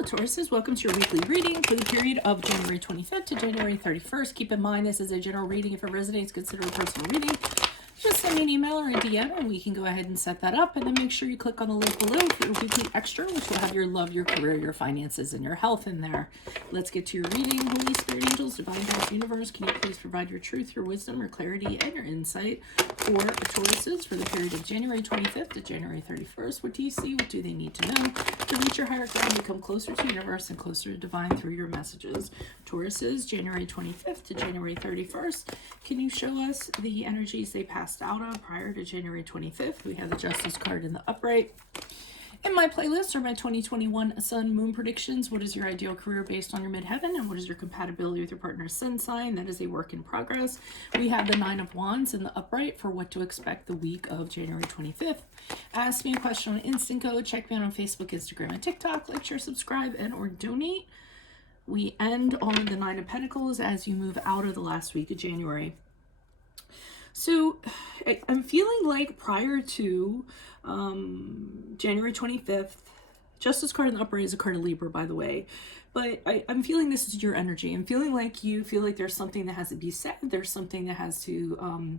Hello, Tauruses. Welcome to your weekly reading for the period of January 25th to January 31st. Keep in mind, this is a general reading. If it resonates, consider a personal reading. Just send me an email or a DM and we can go ahead and set that up. And then make sure you click on the link below for your weekly extra, which will have your love, your career, your finances, and your health in there. Let's get to your reading. Holy Spirit, angels, divine guides, universe, can you please provide your truth, your wisdom, your clarity, and your insight for Tauruses for the period of January 25th to January 31st? What do you see? What do they need to know to reach your higher ground, become closer to universe and closer to divine through your messages? Tauruses, January 25th to January 31st. Can you show us the energies they passed out of prior to January 25th? We have the Justice card in the upright. In my playlist are my 2021 Sun Moon predictions. What is your ideal career based on your midheaven? And what is your compatibility with your partner's sun sign? That is a work in progress. We have the Nine of Wands in the upright for what to expect the week of January 25th. Ask me a question on Instant Code. Check me out on Facebook, Instagram, and TikTok. Like, share, subscribe, and or donate. We end on the Nine of Pentacles as you move out of the last week of January. So I'm feeling like prior to January 25th, Justice card in the upright is a card of Libra, by the way. But I'm feeling this is your energy. I'm feeling like you feel like there's something that has to be said. There's something that has to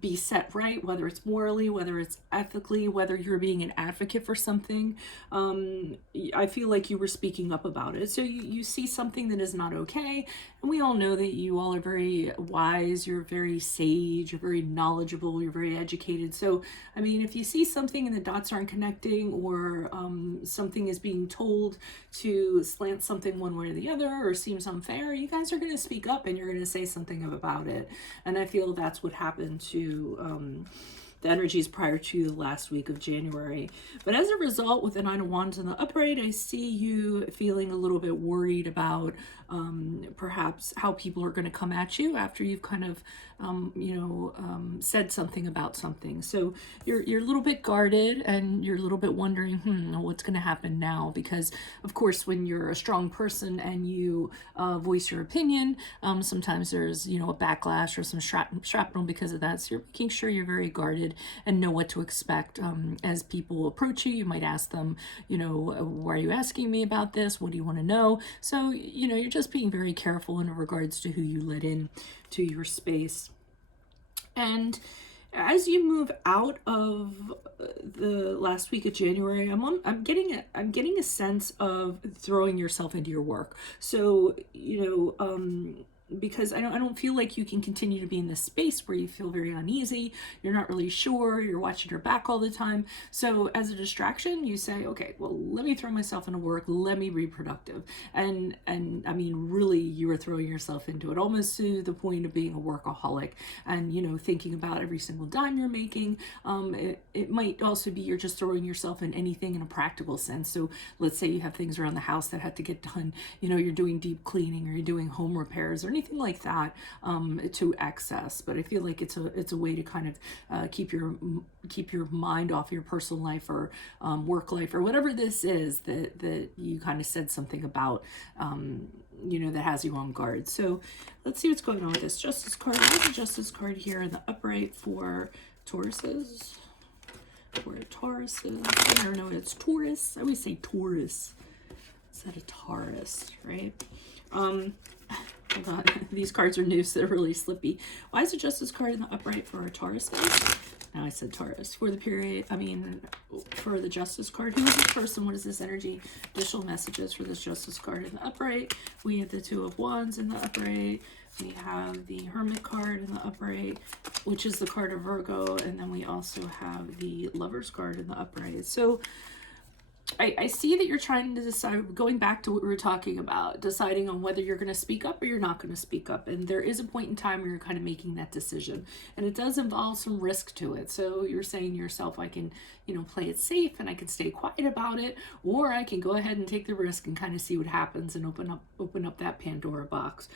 be set right, whether it's morally, whether it's ethically, whether you're being an advocate for something. I feel like you were speaking up about it. So you see something that is not okay. And we all know that you all are very wise, you're very sage, you're very knowledgeable, you're very educated. So, I mean, if you see something and the dots aren't connecting, or something is being told to slant something one way or the other, or seems unfair, you guys are going to speak up and you're going to say something about it. And I feel that's what happened to the energies prior to the last week of January. But as a result, with the Nine of Wands in the upright, I see you feeling a little bit worried about perhaps how people are going to come at you after you've kind of said something about something. So you're a little bit guarded and you're a little bit wondering, what's going to happen now? Because of course, when you're a strong person and you voice your opinion, sometimes there's, a backlash or some shrapnel because of that. So you're making sure you're very guarded and know what to expect. As people approach you, you might ask them, why are you asking me about this? What do you want to know? So, you're just being very careful in regards to who you let in to your space. And as you move out of the last week of January, I'm getting a sense of throwing yourself into your work. So, because I don't feel like you can continue to be in this space where you feel very uneasy, you're not really sure, you're watching your back all the time. So as a distraction, you say, okay, well, let me throw myself into work, let me be productive. And I mean, really, you are throwing yourself into it, almost to the point of being a workaholic and, thinking about every single dime you're making. It might also be you're just throwing yourself in anything in a practical sense. So let's say you have things around the house that have to get done, you're doing deep cleaning or you're doing home repairs or anything like that to access. But I feel like it's a way to kind of keep your mind off your personal life or work life or whatever this is that you kind of said something about that has you on guard. So let's see what's going on with this Justice card. There's a Justice card here in the upright for Tauruses. For Tauruses, I don't know, it's Taurus. I always say Taurus instead of Taurus, right? Hold on, these cards are new, so they're really slippy. Why is the Justice card in the upright for our Tauruses? Now I said Taurus. For the period, for the Justice card, who is this person? What is this energy? Additional messages for this Justice card in the upright. We have the Two of Wands in the upright. We have the Hermit card in the upright, which is the card of Virgo. And then we also have the Lovers card in the upright. So I see that you're trying to decide, going back to what we were talking about, deciding on whether you're going to speak up or you're not going to speak up. And there is a point in time where you're kind of making that decision. And it does involve some risk to it. So you're saying to yourself, I can, play it safe and I can stay quiet about it, or I can go ahead and take the risk and kind of see what happens and open up that Pandora box.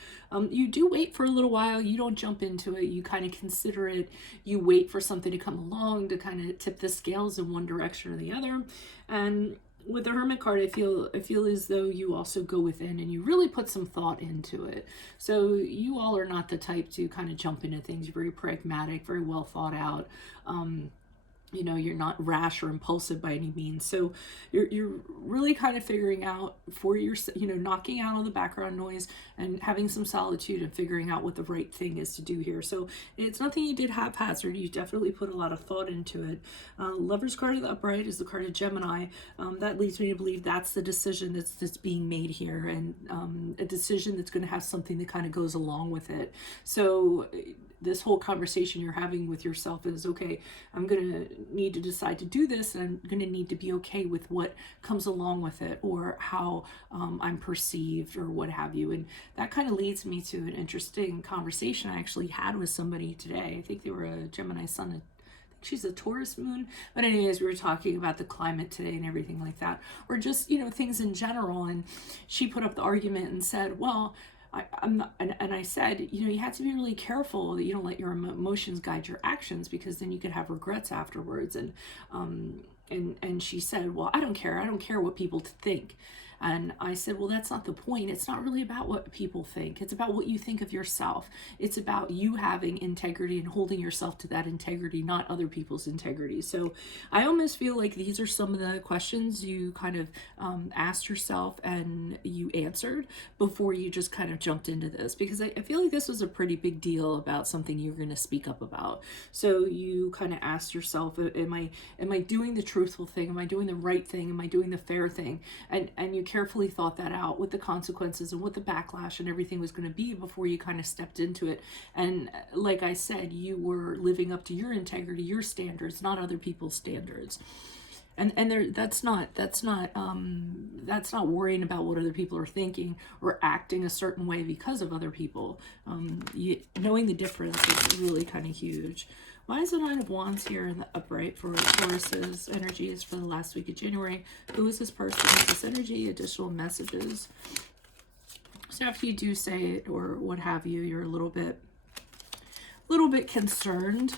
You do wait for a little while. You don't jump into it. You kind of consider it. You wait for something to come along to kind of tip the scales in one direction or the other. And with the Hermit card, I feel as though you also go within and you really put some thought into it. So you all are not the type to kind of jump into things. You're very pragmatic, very well thought out. You know, you're not rash or impulsive by any means. So you're really kind of figuring out for your, you know, knocking out all the background noise and having some solitude and figuring out what the right thing is to do here. So it's nothing you did haphazard. You definitely put a lot of thought into it. Lover's card of the upright is the card of Gemini. That leads me to believe that's the decision that's being made here, and a decision that's going to have something that kind of goes along with it. So this whole conversation you're having with yourself is, okay, I'm going to need to decide to do this, and I'm going to need to be okay with what comes along with it, or how I'm perceived, or what have you. And that kind of leads me to an interesting conversation I actually had with somebody today. I think they were a Gemini sun. I think she's a Taurus moon. But anyways, we were talking about the climate today and everything like that, or just, you know, things in general. And she put up the argument and said, well, I'm not, and I said, you know, you have to be really careful that you don't let your emotions guide your actions, because then you could have regrets afterwards. And she said, well, I don't care what people think. And I said, well, that's not the point. It's not really about what people think. It's about what you think of yourself. It's about you having integrity and holding yourself to that integrity, not other people's integrity. So I almost feel like these are some of the questions you kind of asked yourself and you answered before you just kind of jumped into this, because I feel like this was a pretty big deal about something you're going to speak up about. So you kind of asked yourself, am I doing the truthful thing? Am I doing the right thing? Am I doing the fair thing? And you carefully thought that out, what the consequences and what the backlash and everything was going to be before you kind of stepped into it. And like I said, you were living up to your integrity, your standards, not other people's standards. And that's not worrying about what other people are thinking or acting a certain way because of other people. Knowing the difference is really kind of huge. Why is the Nine of Wands here in the upright for Taurus's energies for the last week of January? Who is this person with this energy? Additional messages. So after you do say it or what have you, you're a little bit concerned.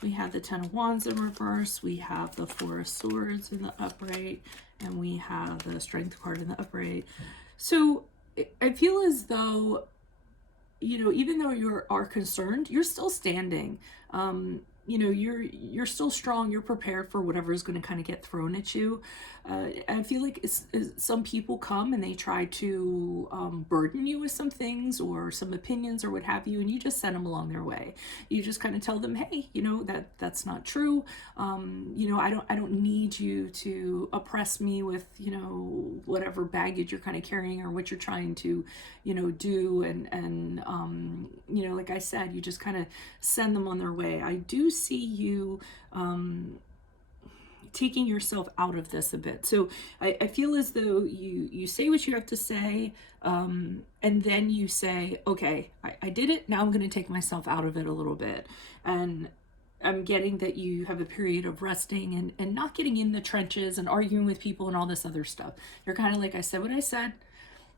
We have the Ten of Wands in reverse. We have the Four of Swords in the upright, and we have the Strength card in the upright. So I feel as though, you know, even though you are concerned, you're still standing. You know, you're still strong. You're prepared for whatever is going to kind of get thrown at you. I feel like some people come and they try to burden you with some things or some opinions or what have you, and you just send them along their way. You just kind of tell them, hey, you know, that's not true. You know, I don't need you to oppress me with, you know, whatever baggage you're kind of carrying or what you're trying to, you know, do. And you know, like I said, you just kind of send them on their way. I do see you taking yourself out of this a bit. So I feel as though you say what you have to say, and then you say, okay, I did it, now I'm going to take myself out of it a little bit. And I'm getting that you have a period of resting and not getting in the trenches and arguing with people and all this other stuff. You're kind of like, I said what I said,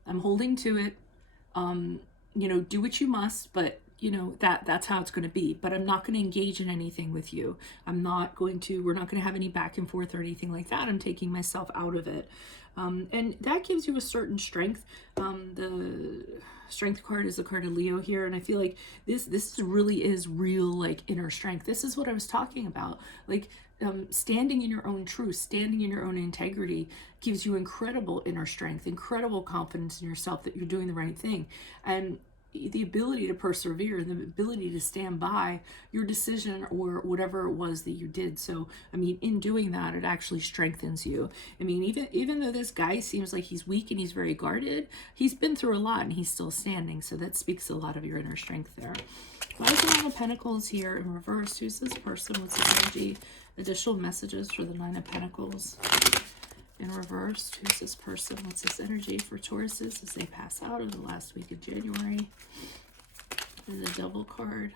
I'm holding to it. You know, do what you must, but you know, that's how it's going to be. But I'm not going to engage in anything with you. we're not going to have any back and forth or anything like that. I'm taking myself out of it. And that gives you a certain strength. The Strength card is the card of Leo here. And I feel like this really is real, like, inner strength. This is what I was talking about. Like, standing in your own truth, standing in your own integrity gives you incredible inner strength, incredible confidence in yourself that you're doing the right thing. And the ability to persevere, the ability to stand by your decision or whatever it was that you did. So, I mean, in doing that, it actually strengthens you. I mean, even though this guy seems like he's weak and he's very guarded, he's been through a lot and he's still standing. So that speaks a lot of your inner strength there. Why is the Nine of Pentacles here in reverse? Who's this person? What's the energy? Additional messages for the Nine of Pentacles in reverse. Who's this person? What's this energy for Tauruses as they pass out of the last week of January? And the Devil card,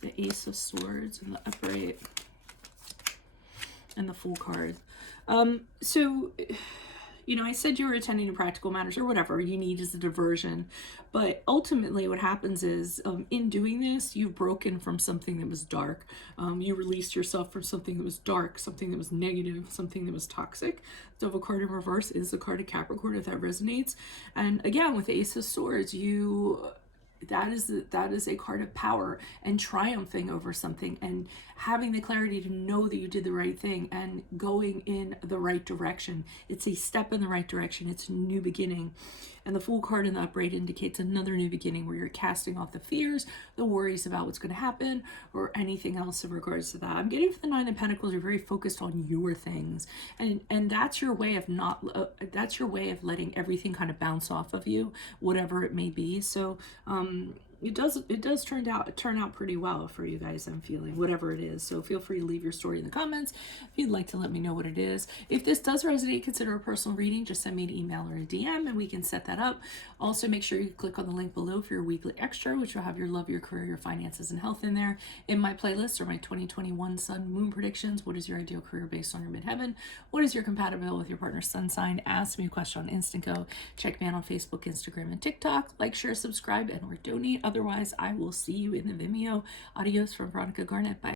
the Ace of Swords in the upright, and the Fool card. So, you know, I said you were attending to practical matters or whatever you need as a diversion, but ultimately what happens is, in doing this, you've broken from something that was dark. You released yourself from something that was dark, something that was negative, something that was toxic. Devil card in reverse is the card of Capricorn, if that resonates. And again, with the Ace of Swords, you that is a card of power and triumphing over something and having the clarity to know that you did the right thing and going in the right direction. It's a step in the right direction. It's a new beginning. And the Fool card in the upright indicates another new beginning where you're casting off the fears, the worries about what's going to happen, or anything else in regards to that. I'm getting for the Nine of Pentacles, you're very focused on your things, and that's your way of that's your way of letting everything kind of bounce off of you, whatever it may be. So it does turn out pretty well for you guys, I'm feeling, whatever it is. So feel free to leave your story in the comments if you'd like to let me know what it is. If this does resonate, consider a personal reading. Just send me an email or a DM and we can set that up. Also, make sure you click on the link below for your weekly extra, which will have your love, your career, your finances, and health in there. In my playlist are my 2021 sun moon predictions. What is your ideal career based on your midheaven? What is your compatibility with your partner's sun sign? Ask me a question on Instant Go. Check me out on Facebook, Instagram, and TikTok. Like, share, subscribe, and or donate. Otherwise, I will see you in the Vimeo. Adios from Veronica Garnett. Bye.